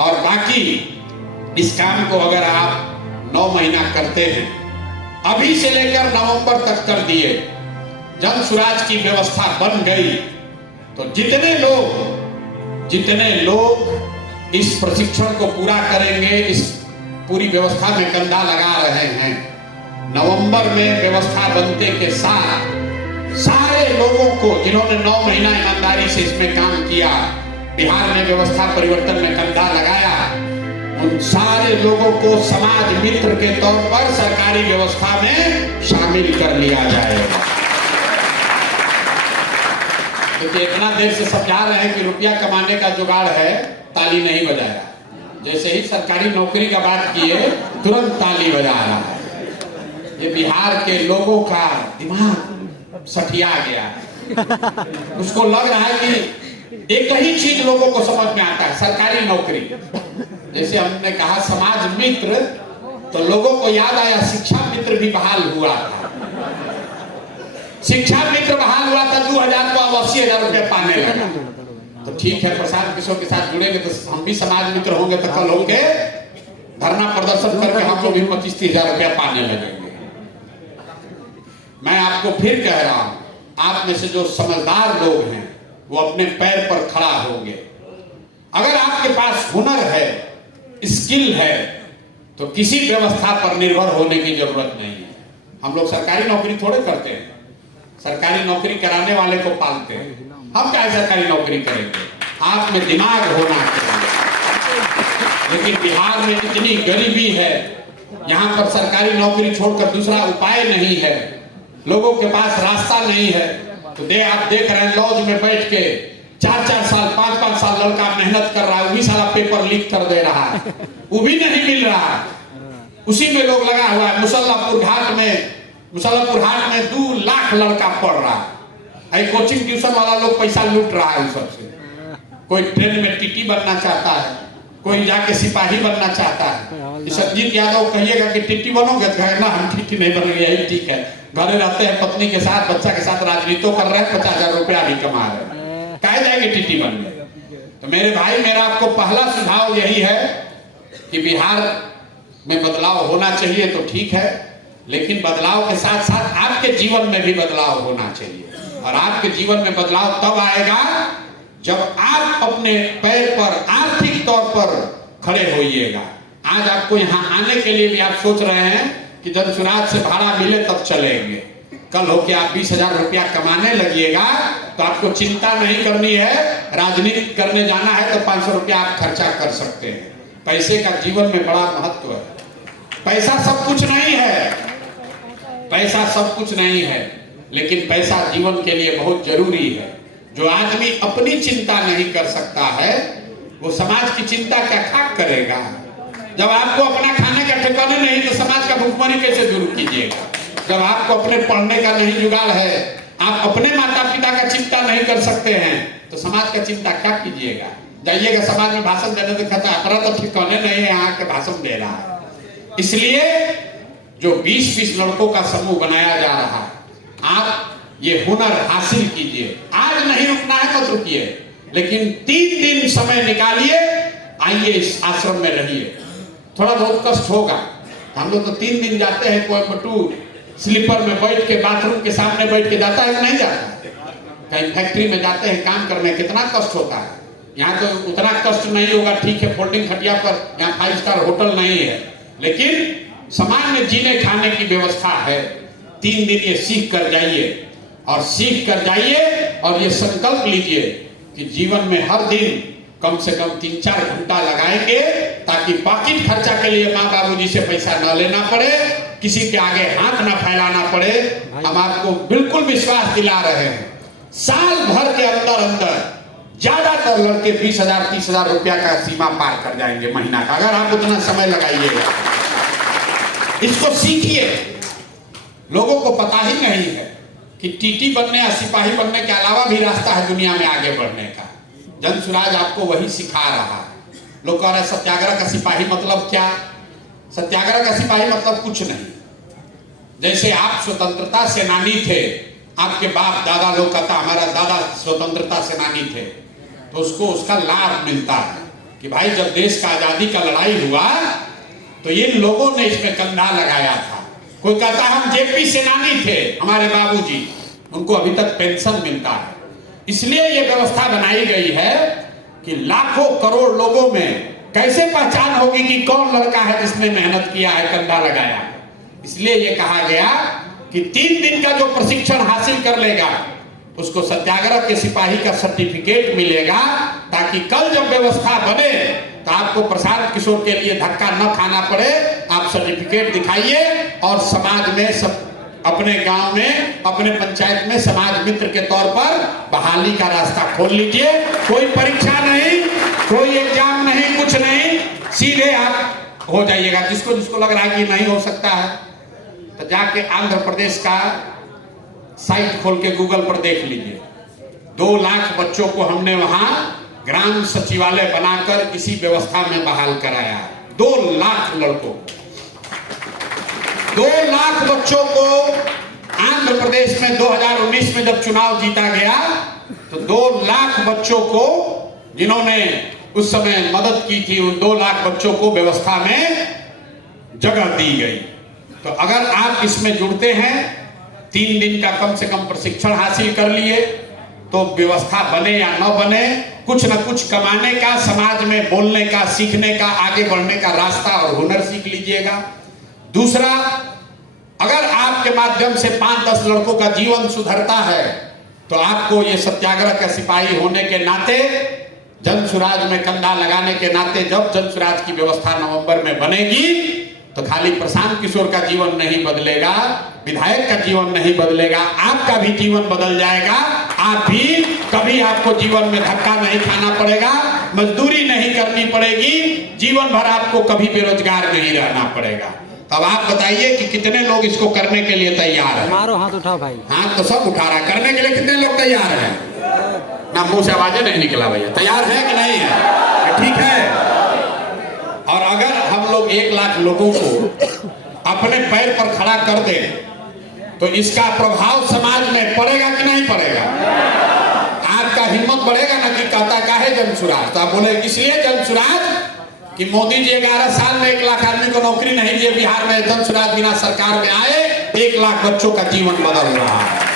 और बाकी इस काम को अगर आप 9 महीना करते हैं, अभी से लेकर नवंबर तक कर दिए, जन सुराज की व्यवस्था बन गई, तो जितने लोग इस प्रशिक्षण को पूरा करेंगे, इस पूरी व्यवस्था में कंधा लगा रहे हैं, नवंबर में व्यवस्था बनने के साथ सारे लोगों को जिन्होंने 9 महीना ईमानदारी से इसमें काम किया, बिहार में व्यवस्था परिवर्तन में कंधा लगाया, उन सारे लोगों को समाज मित्र के तौर पर सरकारी व्यवस्था में शामिल कर लिया जाएगा। क्योंकि इतना देर से समझा रहे हैं कि रुपया कमाने का जुगाड़ है, ताली नहीं बजाया। जैसे ही सरकारी नौकरी का बात किए, तुरंत ताली बजा रहा है। ये बिहार के लोगों का दिमाग सठिया गया। उसको लग रहा है कि एक ही चीज लोगों को समझ में आता है, सरकारी नौकरी। जैसे हमने कहा समाज मित्र, तो लोगों को याद आया शिक्षा मित्र भी बहाल हुआ था। शिक्षा मित्र बहाल हुआ था, 2000 को अब 80,000 रुपये पाने लगा। तो ठीक है, प्रशांत किशोर के साथ जुड़ेंगे तो हम भी समाज मित्र होंगे, तो कल होंगे धरना प्रदर्शन करके हमको भी 25-30,000 रुपया पाने लगेंगे। मैं आपको फिर कह रहा हूं, आप में से जो समझदार लोग हैं वो अपने पैर पर खड़ा होंगे। अगर आपके पास हुनर है, स्किल है, तो किसी व्यवस्था पर निर्भर होने की जरूरत नहीं है। हम लोग सरकारी नौकरी थोड़े करते हैं, सरकारी नौकरी कराने वाले को पालते हैं। हम क्या सरकारी नौकरी करेंगे? आप में दिमाग होना चाहिए। लेकिन बिहार में इतनी गरीबी है, यहाँ पर सरकारी नौकरी छोड़कर दूसरा उपाय नहीं है, लोगों के पास रास्ता नहीं है। तो आप देख रहे हैं लॉज में बैठ के 4-4 साल 5-5 साल लड़का मेहनत कर रहा है, वो भी साला पेपर लीक कर दे रहा है, वो भी नहीं मिल रहा है। उसी में लोग लगा हुआ है। मुसल्लापुर घाट में 2 लाख लड़का पढ़ रहा है। कोचिंग ट्यूशन वाला लोग पैसा लूट रहा है सबसे। कोई ट्रेन में टीटी बनना चाहता है, कोई जाके सिपाही बनना चाहता है। संजीत यादव कहिएगा कि टीटी बनोगे, तो ना हम टीटी नहीं बनेंगे, यही ठीक है। घरे रहते हैं पत्नी के साथ, बच्चा के साथ राजनीति कर रहे हैं, 50,000 रुपया भी कमा रहे हैं, कहे जाएंगे टीटी बनने। तो मेरे भाई, मेरा आपको पहला सुझाव यही है कि बिहार में बदलाव होना चाहिए, तो ठीक है, लेकिन बदलाव के साथ साथ आपके जीवन में भी बदलाव होना चाहिए। और आपके जीवन में बदलाव तब आएगा जब आप अपने पैर पर आर्थिक तौर पर खड़े होइएगा। आज आपको यहाँ आने के लिए भी आप सोच रहे हैं कि जन सुराज से भाड़ा मिले तब चलेंगे। कल हो के आप 20,000 रुपया कमाने लगिएगा तो आपको चिंता नहीं करनी है। राजनीति करने जाना है तो 500 रुपया आप खर्चा कर सकते हैं। पैसे का जीवन में बड़ा महत्व है। पैसा सब कुछ नहीं है, पैसा सब कुछ नहीं है, लेकिन पैसा जीवन के लिए बहुत जरूरी है। जो आदमी अपनी चिंता नहीं कर सकता है, वो समाज की चिंता क्या खाक करेगा? जब आपको अपना खाने का ठिकाना नहीं, तो समाज का भूखमरी कैसे दूर कीजिएगा? जब आपको अपने पढ़ने का नहीं जुगाड़ है, आप अपने माता पिता का चिंता नहीं कर सकते हैं, तो समाज का चिंता क्या कीजिएगा? जाइएगा समाज में भाषण देने तो कहता है अपना तो ठिकाने नहीं है, यहाँ के भाषण दे रहा है। इसलिए जो 20-20 लड़कों का समूह बनाया जा रहा है, आप ये हुनर हासिल कीजिए। आज नहीं रुकना है मत रुकिए, लेकिन 3 दिन समय निकालिए, आइए इस आश्रम में रहिए। थोड़ा बहुत कष्ट होगा, हम लोग तो 3 दिन जाते हैं कोयम्बटूर, स्लीपर में बैठ के, बाथरूम के सामने बैठ के जाता है कि नहीं जाता? कहीं फैक्ट्री में जाते हैं काम करने, कितना कष्ट होता है। यहाँ तो उतना कष्ट नहीं होगा, ठीक है, फोल्डिंग खटिया पर, यहाँ 5 स्टार होटल नहीं है, लेकिन सामान्य जीने खाने की व्यवस्था है। 3 दिन ये सीख कर जाइए, और सीख कर जाइए और ये संकल्प लीजिए कि जीवन में हर दिन कम से कम 3-4 घंटा लगाएंगे, ताकि पॉकेट खर्चा के लिए माँ बाबूजी से पैसा न लेना पड़े, किसी के आगे हाथ न फैलाना पड़े। हम आपको बिल्कुल विश्वास दिला रहे हैं, साल भर के अंदर अंदर ज्यादातर लड़के 20,000-30,000 रुपया का सीमा पार कर जाएंगे महीना का, अगर आप उतना समय लगाइएगा। इसको सीखिए। लोगों को पता ही नहीं है कि टीटी बनने या सिपाही बनने के अलावा भी रास्ता है दुनिया में आगे बढ़ने का। जन सुराज आपको वही सिखा रहा है। लोग कह रहे हैं सत्याग्रह का सिपाही मतलब क्या? सत्याग्रह का सिपाही मतलब कुछ नहीं। जैसे आप स्वतंत्रता सेनानी थे, आपके बाप दादा लोग कहता हमारा दादा स्वतंत्रता सेनानी थे, तो उसको उसका लाभ मिलता है। कि भाई जब देश का आजादी का लड़ाई हुआ तो इन लोगों ने इसमें कंधा लगाया था। कोई कहता हम जेपी सेनानी थे, हमारे बाबूजी, उनको अभी तक पेंशन मिलता है। इसलिए ये व्यवस्था बनाई गई है कि लाखों करोड़ लोगों में कैसे पहचान होगी कि कौन लड़का है जिसने मेहनत किया है, कंधा लगाया। इसलिए ये कहा गया कि 3 दिन का जो प्रशिक्षण हासिल कर लेगा उसको सत्याग्रह के सिपाही का सर्टिफिकेट मिलेगा, ताकि कल जब व्यवस्था बने तो आपको प्रशांत किशोर के लिए धक्का न खाना पड़े। आप सर्टिफिकेट दिखाइए और समाज में सब, अपने गांव में, अपने पंचायत में समाज मित्र के तौर पर बहाली का रास्ता खोल लीजिए। कोई परीक्षा नहीं, कोई एग्जाम नहीं, कुछ नहीं, सीधे आप हो जाइएगा। जिसको जिसको लग रहा है कि नहीं हो सकता है तो जाके आंध्र प्रदेश का साइट खोल के गूगल पर देख लीजिए। 2 लाख बच्चों को हमने वहां ग्राम सचिवालय बनाकर इसी व्यवस्था में बहाल कराया। 2 लाख लड़कों, 2 लाख बच्चों को आंध्र प्रदेश में 2019 में जब चुनाव जीता गया तो 2 लाख बच्चों को, जिन्होंने उस समय मदद की थी, उन 2 लाख बच्चों को व्यवस्था में जगह दी गई। तो अगर आप इसमें जुड़ते हैं, 3 दिन का कम से कम प्रशिक्षण हासिल कर लिए, तो व्यवस्था बने या न बने, कुछ न कुछ कमाने का, समाज में बोलने का, सीखने का, आगे बढ़ने का रास्ता और हुनर सीख लीजिएगा। दूसरा, अगर आपके माध्यम से 5-10 लड़कों का जीवन सुधरता है तो आपको ये सत्याग्रह का सिपाही होने के नाते, जन सुराज में कंधा लगाने के नाते, जब जन सुराज की व्यवस्था नवंबर में बनेगी तो खाली प्रशांत किशोर का जीवन नहीं बदलेगा, विधायक का जीवन नहीं बदलेगा, आपका भी जीवन बदल जाएगा। आप भी कभी, आपको जीवन में धक्का नहीं खाना पड़ेगा, मजदूरी नहीं करनी पड़ेगी, जीवन भर आपको कभी बेरोजगार नहीं रहना पड़ेगा। तब आप बताइए कि कितने लोग इसको करने के लिए तैयार हैं? मारो हाथ उठाओ भाई। हाथ तो सब उठा रहा है। करने के लिए कितने लोग तैयार हैं? ना मुंह से आवाजें नहीं निकला भैया। तैयार है कि नहीं है? ठीक है। और अगर हम लोग 1 लाख लोगों को अपने पैर पर खड़ा कर दें तो इसका प्रभाव समाज में पड़ेगा कि नहीं पड़ेगा? आपका हिम्मत बढ़ेगा ना कि कहता काहे जन सुराज। तो आप बोले इसलिए जन सुराज कि मोदी जी 11 साल में 1 लाख आदमी को नौकरी नहीं दिए। बिहार में जन सुराज बिना सरकार में आए 1 लाख बच्चों का जीवन बदल रहा है।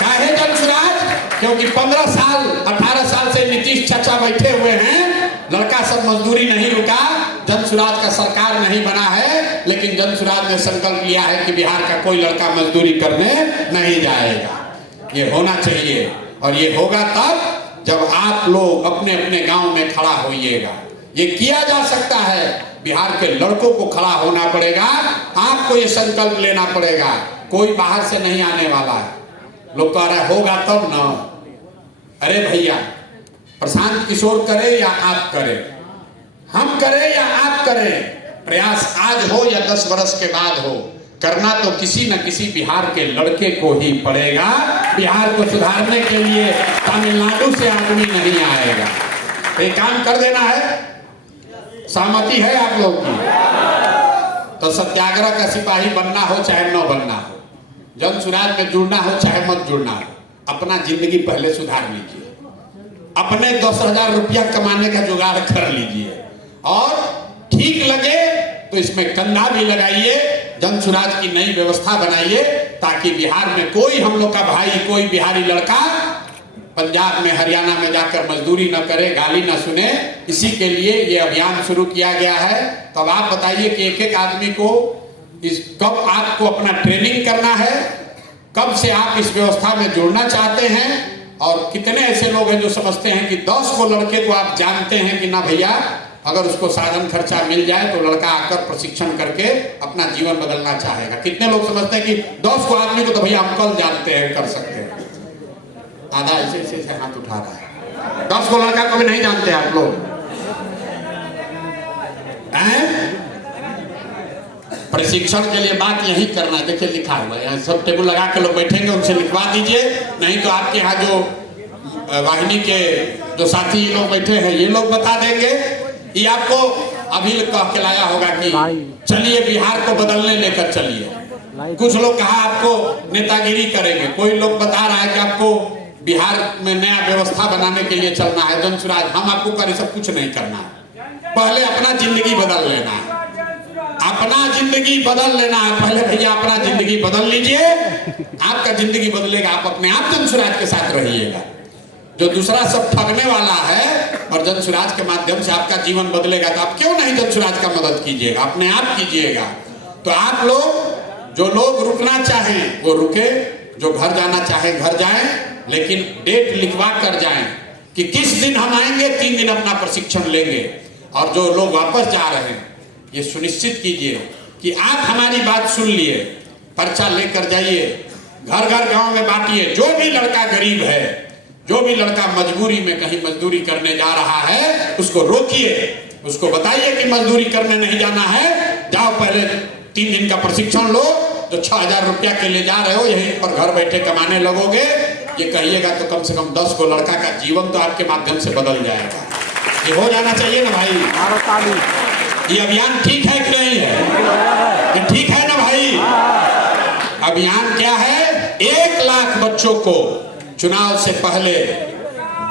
काहे जन सुराज? क्योंकि 15 साल 18 साल से नीतीश चाचा बैठे हुए हैं, लड़का सब मजदूरी नहीं रुका, जन सुराज का सरकार नहीं बना है, लेकिन जन सुराज ने संकल्प लिया है कि बिहार का कोई लड़का मजदूरी करने नहीं जाएगा। ये होना चाहिए और ये होगा तब जब आप लोग अपने अपने गांव में खड़ा होइएगा। ये किया जा सकता है। बिहार के लड़कों को खड़ा होना पड़ेगा, आपको ये संकल्प लेना पड़ेगा। कोई बाहर से नहीं आने वाला है। लोग कह रहे होगा तब ना। अरे भैया, प्रशांत किशोर करे या आप करें, हम करें या आप करें, प्रयास आज हो या 10 वर्ष के बाद हो, करना तो किसी न किसी बिहार के लड़के को ही पड़ेगा। बिहार को सुधारने के लिए तमिलनाडु से आदमी नहीं आएगा। ये काम कर देना है। सहमति है आप लोग की? तो सत्याग्रह का सिपाही बनना हो चाहे न बनना हो, जन सुराज में जुड़ना हो चाहे मत जुड़ना हो, अपना जिंदगी पहले सुधार लीजिए। अपने 10,000 रुपया कमाने का जुगाड़ कर लीजिए और ठीक लगे तो इसमें कंधा भी लगाइए, जन सुराज की नई व्यवस्था बनाइए, ताकि बिहार में कोई हम लोग का भाई, कोई बिहारी लड़का पंजाब में, हरियाणा में जाकर मजदूरी न करे, गाली न सुने। इसी के लिए ये अभियान शुरू किया गया है। तो अब आप बताइए कि एक एक आदमी को कब आपको अपना ट्रेनिंग करना है, कब से आप इस व्यवस्था में जुड़ना चाहते हैं, और कितने ऐसे लोग हैं जो समझते हैं कि 10 को लड़के को आप जानते हैं कि ना भैया, अगर उसको साधन खर्चा मिल जाए तो लड़का आकर प्रशिक्षण करके अपना जीवन बदलना चाहेगा। कितने लोग समझते हैं कि 10 को आदमी को तो भैया हम कल जानते हैं, कर सकते हैं। आधा ऐसे ऐसे हाथ उठा रहा है। 10 को लड़का कभी नहीं जानते आप लोग। प्रशिक्षण के लिए बात यही करना है। देखिए लिखा हुआ है, यहाँ सब टेबल लगा के लोग बैठेंगे, उनसे लिखवा दीजिए। नहीं तो आपके यहाँ जो वाहिनी के जो साथी लोग बैठे हैं ये लोग बता देंगे। ये आपको अभी कह के लाया होगा कि चलिए बिहार को बदलने लेकर चलिए। कुछ लोग कहा आपको नेतागिरी करेंगे, कोई लोग बता रहा है कि आपको बिहार में नया व्यवस्था बनाने के लिए चलना है। जन सुराज हम आपको करे सब कुछ नहीं करना है, पहले अपना जिंदगी बदल लेना है, अपना जिंदगी बदल लेना है। पहले भैया अपना जिंदगी बदल लीजिए, आपका जिंदगी बदलेगा, आप अपने आप जन सुराज के साथ रहिएगा। जो दूसरा सब ठगने वाला है और जन सुराज के माध्यम से आपका जीवन बदलेगा, तो आप क्यों नहीं जन सुराज का मदद कीजिएगा, अपने आप कीजिएगा। तो आप लोग जो लोग रुकना चाहें वो रुके, जो घर जाना चाहे घर जाएं, लेकिन डेट लिखवा कर जाएं कि किस दिन हम आएंगे, 3 दिन अपना प्रशिक्षण लेंगे। और जो लोग वापस जा रहे हैं ये सुनिश्चित कीजिए कि आप हमारी बात सुन लिए, पर्चा लेकर जाइए, घर घर गांव में बांटिए। जो भी लड़का गरीब है, जो भी लड़का मजबूरी में कहीं मजदूरी करने जा रहा है, उसको रोकिए, उसको बताइए कि मजदूरी करने नहीं जाना है, जाओ पहले 3 दिन का प्रशिक्षण लो। जो 6,000 रुपया के लिए जा रहे हो यहीं पर घर बैठे कमाने लगोगे, ये कहिएगा तो कम से कम 10 को लड़का का जीवन तो आपके माध्यम से बदल जाएगा। ये हो जाना चाहिए ना भाई। ये अभियान ठीक है कि नहीं है? ये ठीक है ना भाई? अभियान क्या है? 1 लाख बच्चों को चुनाव से पहले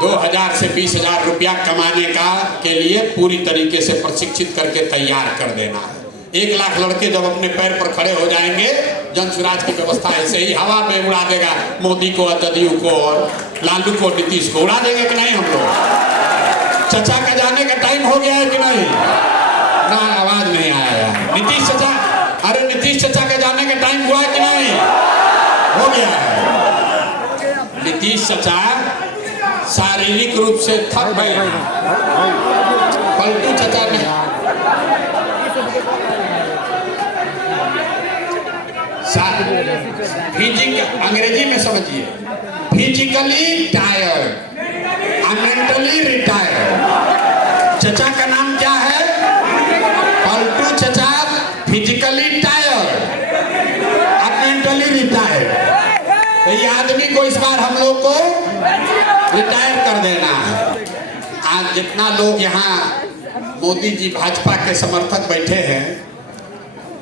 2,000 से 20,000 रुपया कमाने का के लिए पूरी तरीके से प्रशिक्षित करके तैयार कर देना है। 1 लाख लड़के जब अपने पैर पर खड़े हो जाएंगे, जन सुराज की व्यवस्था ऐसे ही हवा में उड़ा देगा। मोदी को, जदयू को और लालू को, नीतीश को उड़ा देंगे कि नहीं हम लोग? चचा का जाने का टाइम हो गया है कि नहीं? ना आवाज नहीं आया। नीतीश चचा, अरे नीतीश चचा के जाने का टाइम हुआ है कि नहीं? हो गया है। नीतीश चचा शारीरिक रूप से थक गए, पलटू चचा नहीं। अंग्रेजी में समझिए, फिजिकली टायर्ड, मेंटली रिटायर्ड। चचा का नाम क्या है? पलटू चचा, फिजिकली टायर्ड, मेंटली रिटायर्ड। तो ये आदमी को इस बार हम लोग को रिटायर कर देना है। आज जितना लोग यहाँ मोदी जी भाजपा के समर्थक बैठे हैं,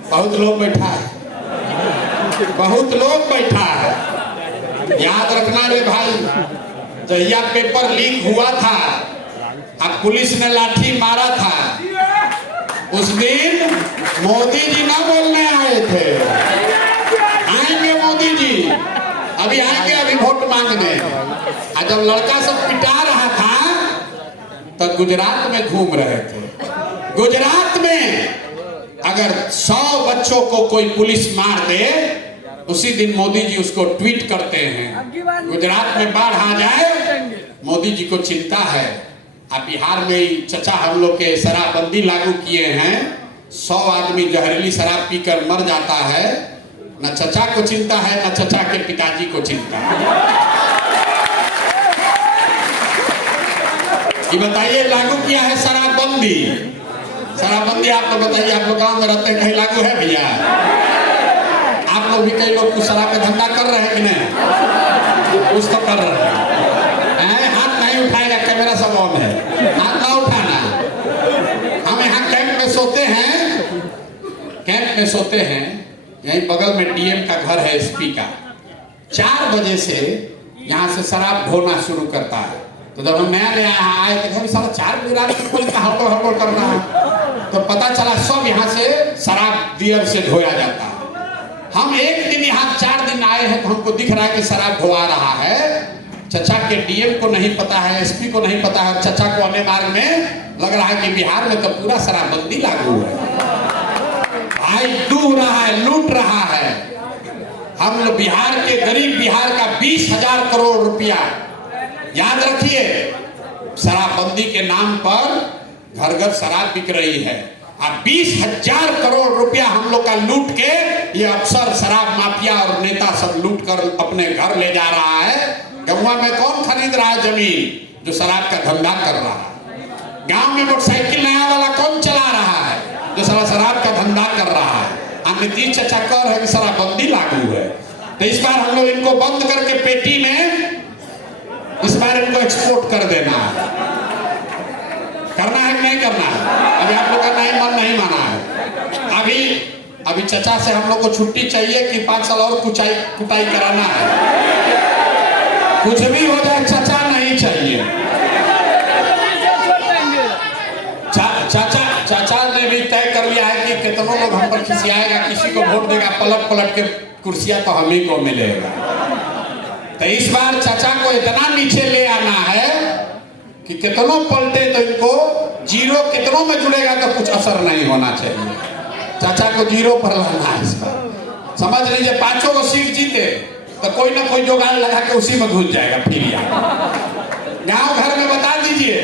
बहुत लोग बैठा है, बहुत लोग बैठा है। याद रखना रे भाई, जहिया पेपर लीक हुआ था, अब पुलिस ने लाठी मारा था, उस दिन मोदी जी ना बोलने आए थे। आएंगे मोदी जी, अभी आएंगे, अभी वोट मांगने। और जब लड़का सब पिटा रहा था तो गुजरात में घूम रहे थे। गुजरात में अगर 100 बच्चों को कोई पुलिस मार दे, उसी दिन मोदी जी उसको ट्वीट करते हैं। गुजरात में बाढ़ आ जाए, मोदी जी को चिंता है। अब बिहार में चचा हम लोग के शराबबंदी लागू किए हैं, 100 आदमी जहरीली शराब पीकर मर जाता है, न चचा को चिंता है, न चचा के पिताजी को चिंता है। ये बताइए, लागू किया है शराबबंदी। शराबबंदी आप लोग बताइए, आप लोग गांव में रहते हैं, कहीं लागू है भैया? आप लोग भी, कई लोग कुछ शराब का धंधा कर रहे हैं कि नहीं? कुछ तो कर रहे हैं। हाथ नहीं उठाएगा, कैमरा सब ऑन है, हाथ ना उठाना। हम यहाँ कैंप में सोते हैं, कैंप में सोते हैं, यहीं बगल में डीएम का घर है, एसपी का। 4 बजे से यहाँ से शराब ढोना शुरू करता है। तो जब हम नया नया आए तो सारा 4 बजे रात को हड़बड़ कर रहा है, तो पता चला सब यहाँ से शराब बियर से ढोया जाता है। हम एक दिन यहाँ 4 दिन आए हैं तो हमको दिख रहा है कि शराब ढोआ रहा है। चचा के डीएम को नहीं पता है, एसपी को नहीं पता है, चचा को आने मार्ग में लग रहा है कि बिहार में तो पूरा शराबबंदी लागू है। भाई डूब रहा है, लूट रहा है। हम लोग बिहार के गरीब, बिहार का 20,000 करोड़ रुपया, याद रखिए, शराबबंदी के नाम पर घर घर शराब बिक रही है। अब 20,000 करोड़ रुपया हम लोग का लूट के ये अफसर, शराब माफिया और नेता सब लूट कर अपने घर ले जा रहा है। गौवा में कौन खरीद रहा है जमीन जो शराब का धंधा कर रहा है? गांव में मोटरसाइकिल नया वाला कौन चला रहा है जो सारा शराब का धंधा कर रहा है? नीतीश चचा कह रहे हैं कि शराबबंदी लागू है। तो इस बार हम लोग इनको बंद करके पेटी में इस बार इनको एक्सपोर्ट कर देना है। करना है कि नहीं करना है? अभी आप लोग का नहीं मन नहीं माना है। अभी चचा से हम लोग को छुट्टी चाहिए कि 5 साल और कुटाई कराना है? कुछ भी हो जाए चाचा नहीं चाहिए। चाचा ने भी तय कर लिया है कि कितनों लोग हम पर खिसियाएगा, किसी को वोट देगा, पलट पलट के कुर्सियां तो हम ही को मिलेगा। तो इस बार चाचा को इतना नीचे ले आना है कि कितनों पलटे तो इनको जीरो, कितनों में जुड़ेगा तो कुछ असर नहीं होना चाहिए। चाचा को जीरो पर लाना है इस बार। समझ लीजिए 5 को सीट जीते तो कोई ना कोई जुगाड़ लगा के उसी में घुस जाएगा। फिर गांव घर में बता दीजिए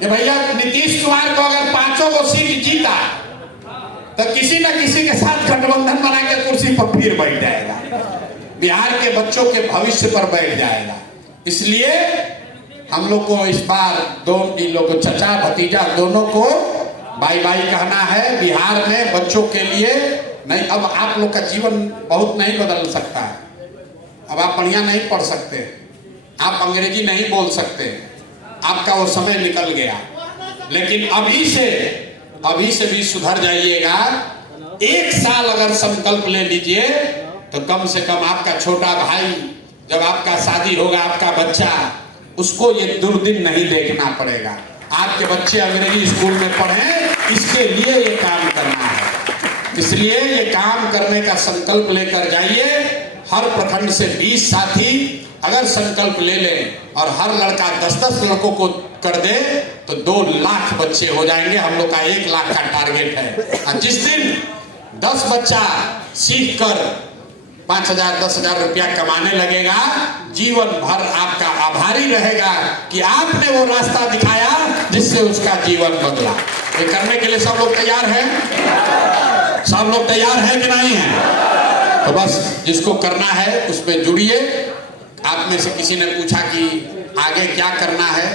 कि भैया नीतीश कुमार को अगर 5 को सीट जीता तो किसी न किसी के साथ गठबंधन बना के कुर्सी पर फिर बैठ जाएगा, बिहार के बच्चों के भविष्य पर बैठ जाएगा। इसलिए हम लोग को इस बार इन लोग को चचा भतीजा दोनों को भाई भाई कहना है। बिहार में बच्चों के लिए नहीं, अब आप लोग का जीवन बहुत नहीं बदल सकता है। अब आप बढ़िया नहीं पढ़ सकते, आप अंग्रेजी नहीं बोल सकते, आपका वो समय निकल गया। लेकिन अभी से भी सुधर जाइएगा। 1 साल अगर संकल्प ले लीजिए तो कम से कम आपका छोटा भाई, जब आपका शादी होगा, आपका बच्चा, उसको ये दुर्दिन नहीं देखना पड़ेगा। आपके बच्चे अंग्रेजी स्कूल में पढ़ें, इसके लिए ये काम करना है। इसलिए ये काम करने का संकल्प लेकर जाइए। हर प्रखंड से 20 साथी अगर संकल्प ले लें और हर लड़का 10-10 लड़कों को कर दे तो 2 लाख बच्चे हो जाएंगे। हम लोग का 1 लाख का टारगेट है। और जिस दिन 10 बच्चा सीख कर 5,000 10,000 रुपया कमाने लगेगा, जीवन भर आपका आभारी रहेगा कि आपने वो रास्ता दिखाया जिससे उसका जीवन बदला। ये करने के लिए सब लोग तैयार हैं? सब लोग तैयार हैं कि नहीं है? तो बस जिसको करना है उसमें जुड़िए। आप में से किसी ने पूछा कि आगे क्या करना है,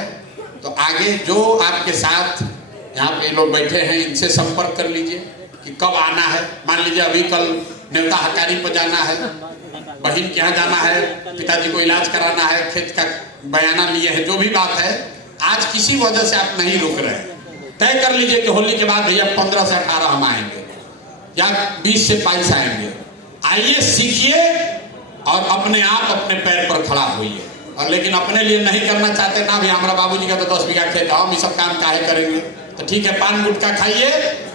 तो आगे जो आपके साथ यहाँ पे लोग बैठे हैं इनसे संपर्क कर लीजिए कि कब आना है। मान लीजिए अभी कल नेवता हकारी पर जाना है, बहन के यहाँ जाना है, पिताजी को इलाज कराना है, खेत का बयाना लिए है, जो भी बात है, आज किसी वजह से आप नहीं रुक रहे, तय कर लीजिए कि होली के बाद भैया 15 से 18 हम आएंगे या 20 से 22 आएंगे। आइए, सीखिए और अपने आप अपने पैर पर खड़ा होइए। और लेकिन अपने लिए नहीं करना चाहते ना, भी हमारा बाबूजी का तो 10 बीघा खेत है, हम ये सब काम काहे करेंगे, तो ठीक है पान गुटखा खाइए,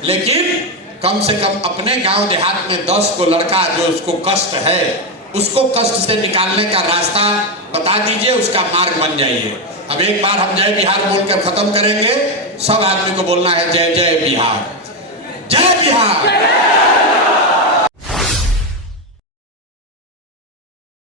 लेकिन कम से कम अपने गांव देहात में 10 को लड़का जो उसको कष्ट है, उसको कष्ट से निकालने का रास्ता बता दीजिए, उसका मार्ग बन जाइए। अब एक बार हम जय बिहार बोलकर खत्म करेंगे। सब आदमी को बोलना है जय जय बिहार, जय बिहार।